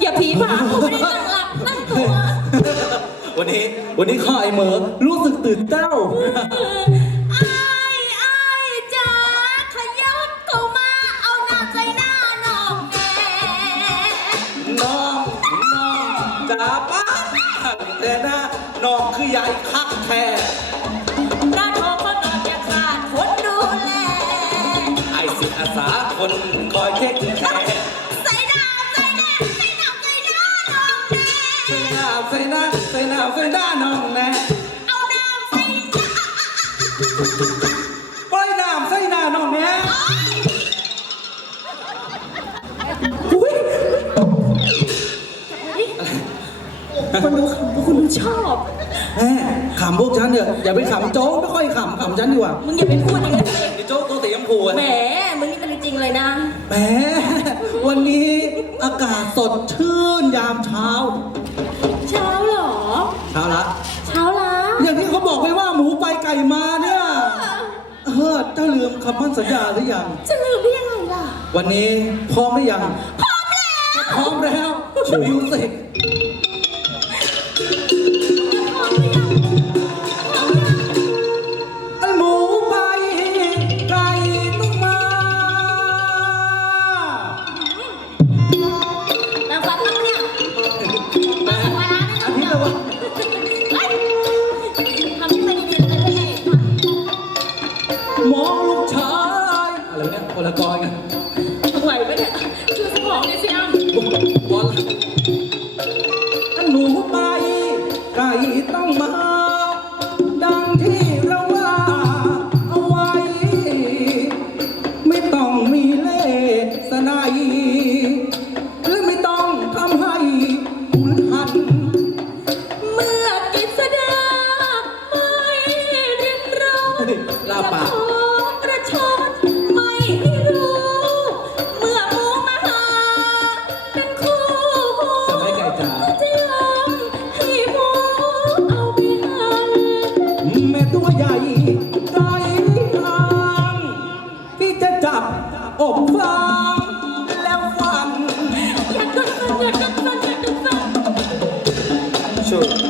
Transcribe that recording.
อย่าผีผามผมนังหลักตั้งตัว วันนี้วันนี้ข้าไอเมอร์รู้สึกตื่นเต้า ไอ้ไอ้จ๋าขยับเข้ามาเอาหน้าใจหน้าน้องแงน้องน้องจ๋าป้าแต่หน้าน้องคือใหญ่คักแท้ ไอ้สิอาสาคนคอยเทคแคร์ใส่หน้าใส่หน้าใส่หน้าใส่หน้าน้องแน่ใส่หน้าใส่หน้าใส่หน้าใส่หน้าน้องแน่เอาหน้าใส่หน้าปล่อยน้ำใส่หน้าน้องแน่คนดูขำคนดูชอบแม่ขำพวกฉันเถอะอย่าไปขำโจ๊กไม่ค่อยขำขำฉันดีกว่ามึงอย่าไปพูดอย่างนั้นสิไอ้โจ๊กตัวสีชมพูอะ แหม มึงนี่เป็นจริงเลยนะ แหมวันนี้อากาศสดชื่นยามเช้า เช้าเหรอ เช้าละ เช้าละอย่างที่เขาบอกไว้ว่าหมูไปไก่มาเนี่ยเออเจ้าลืมคำมั่นสัญญาหรือยัง จะลืมได้ยังไงล่ะ วันนี้พร้อมหรือยัง พร้อมแล้ว พร้อมแล้วมิวสิ ต้องมา ดังที่เราว่าเอาไว้ ไม่ต้องมีเล่ห์สนายหรือไม่ต้องทำให้หุนหัน เมื่อกิจสดาไม่เรียนรู้ลาปาก อบฟางแล้วฟันอ